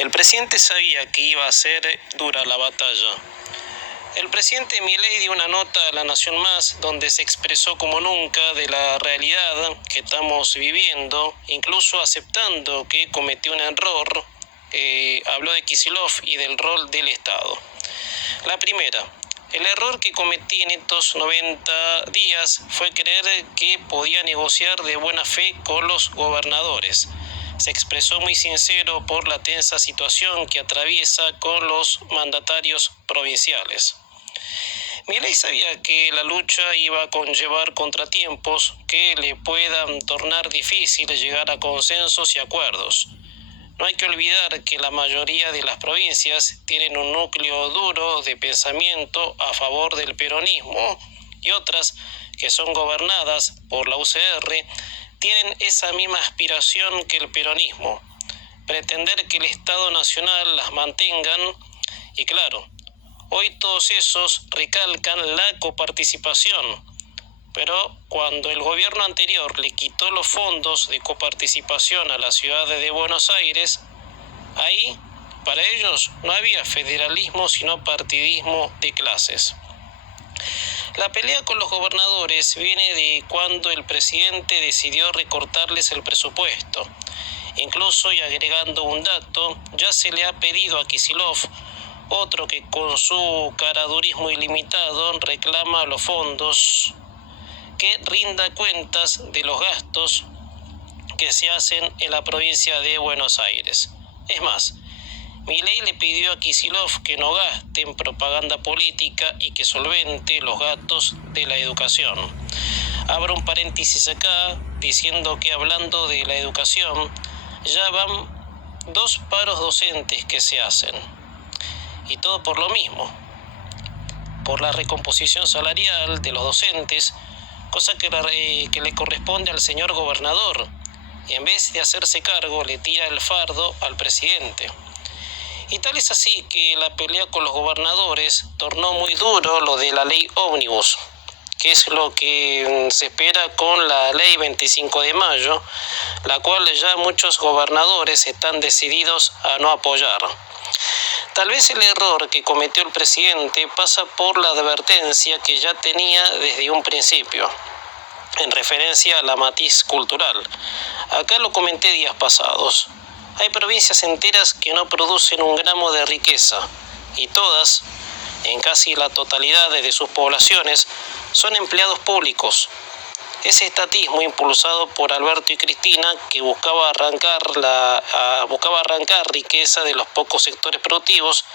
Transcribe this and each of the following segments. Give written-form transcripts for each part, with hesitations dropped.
El presidente sabía que iba a ser dura la batalla. El presidente Milei dio una nota a La Nación Más donde se expresó como nunca de la realidad que estamos viviendo, incluso aceptando que cometió un error. Habló de Kicillof y del rol del Estado. La primera, el error que cometí en estos 90 días fue creer que podía negociar de buena fe con los gobernadores. Se expresó muy sincero por la tensa situación que atraviesa con los mandatarios provinciales. Milei sabía que la lucha iba a conllevar contratiempos que le puedan tornar difícil llegar a consensos y acuerdos. No hay que olvidar que la mayoría de las provincias tienen un núcleo duro de pensamiento a favor del peronismo y otras que son gobernadas por la UCR tienen esa misma aspiración que el peronismo, pretender que el Estado Nacional las mantengan y claro, hoy todos esos recalcan la coparticipación, pero cuando el gobierno anterior le quitó los fondos de coparticipación a la ciudad de Buenos Aires, ahí para ellos no había federalismo sino partidismo de clases. La pelea con los gobernadores viene de cuando el presidente decidió recortarles el presupuesto. Incluso, y agregando un dato, ya se le ha pedido a Kicillof, otro que con su caradurismo ilimitado reclama los fondos, que rinda cuentas de los gastos que se hacen en la provincia de Buenos Aires. Es más, Milei le pidió a Kicillof que no gaste en propaganda política y que solvente los gastos de la educación. Abro un paréntesis acá diciendo que hablando de la educación ya van 2 paros docentes que se hacen y todo por lo mismo, por la recomposición salarial de los docentes, cosa que le corresponde al señor gobernador y en vez de hacerse cargo le tira el fardo al presidente. Y tal es así que la pelea con los gobernadores tornó muy duro lo de la ley ómnibus, que es lo que se espera con la ley 25 de mayo, la cual ya muchos gobernadores están decididos a no apoyar. Tal vez el error que cometió el presidente pasa por la advertencia que ya tenía desde un principio, en referencia a la matiz cultural. Acá lo comenté días pasados. Hay provincias enteras que no producen un gramo de riqueza y todas, en casi la totalidad de sus poblaciones, son empleados públicos. Ese estatismo impulsado por Alberto y Cristina que buscaba arrancar riqueza de los pocos sectores productivos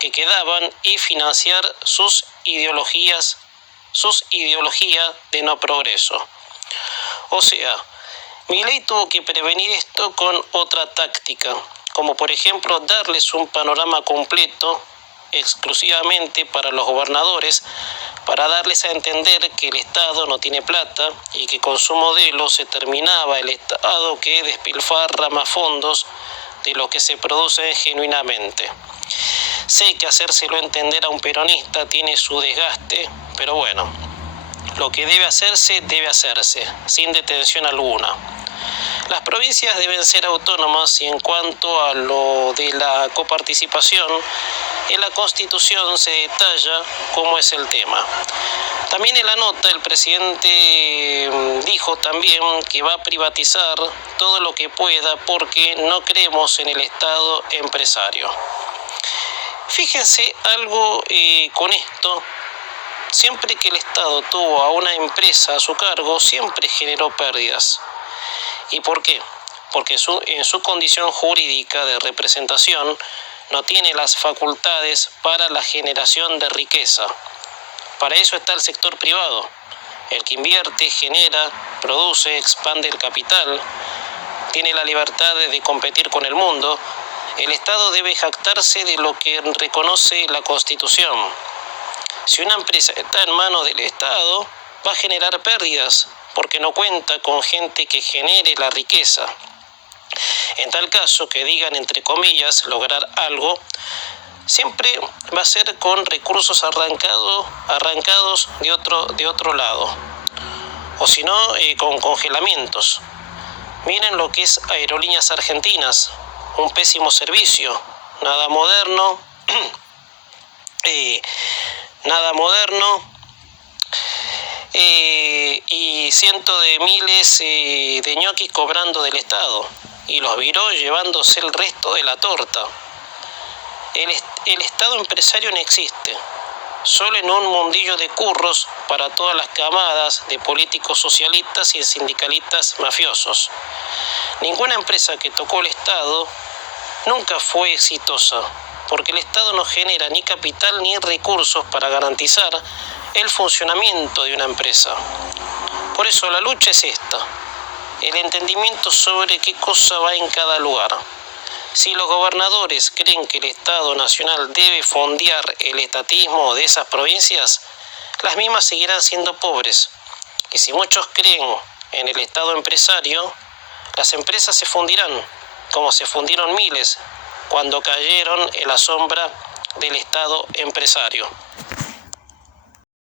que quedaban y financiar sus ideologías de no progreso. O sea, Milei tuvo que prevenir esto con otra táctica, como por ejemplo darles un panorama completo exclusivamente para los gobernadores, para darles a entender que el Estado no tiene plata y que con su modelo se terminaba el Estado que despilfarra más fondos de lo que se produce genuinamente. Sé que hacérselo entender a un peronista tiene su desgaste, pero bueno, lo que debe hacerse, sin detención alguna. Las provincias deben ser autónomas y en cuanto a lo de la coparticipación, en la Constitución se detalla cómo es el tema. También en la nota el presidente dijo también que va a privatizar todo lo que pueda porque no creemos en el Estado empresario. Fíjense algo con esto. Siempre que el Estado tuvo a una empresa a su cargo, siempre generó pérdidas. ¿Y por qué? Porque en su condición jurídica de representación no tiene las facultades para la generación de riqueza. Para eso está el sector privado, el que invierte, genera, produce, expande el capital, tiene la libertad de competir con el mundo. El Estado debe jactarse de lo que reconoce la Constitución. Si una empresa está en manos del Estado, va a generar pérdidas, porque no cuenta con gente que genere la riqueza. En tal caso, que digan entre comillas lograr algo, siempre va a ser con recursos arrancados de otro lado, o si no, con congelamientos. Miren lo que es Aerolíneas Argentinas, un pésimo servicio, nada moderno, nada moderno, y cientos de miles de ñoquis cobrando del Estado, y los viró llevándose el resto de la torta. El Estado empresario no existe, solo en un mundillo de curros para todas las camadas de políticos socialistas y sindicalistas mafiosos. Ninguna empresa que tocó el Estado nunca fue exitosa, porque el Estado no genera ni capital ni recursos para garantizar el funcionamiento de una empresa. Por eso la lucha es esta, el entendimiento sobre qué cosa va en cada lugar. Si los gobernadores creen que el Estado Nacional debe fondear el estatismo de esas provincias, las mismas seguirán siendo pobres. Y si muchos creen en el Estado empresario, las empresas se fundirán, como se fundieron miles cuando cayeron en la sombra del Estado empresario.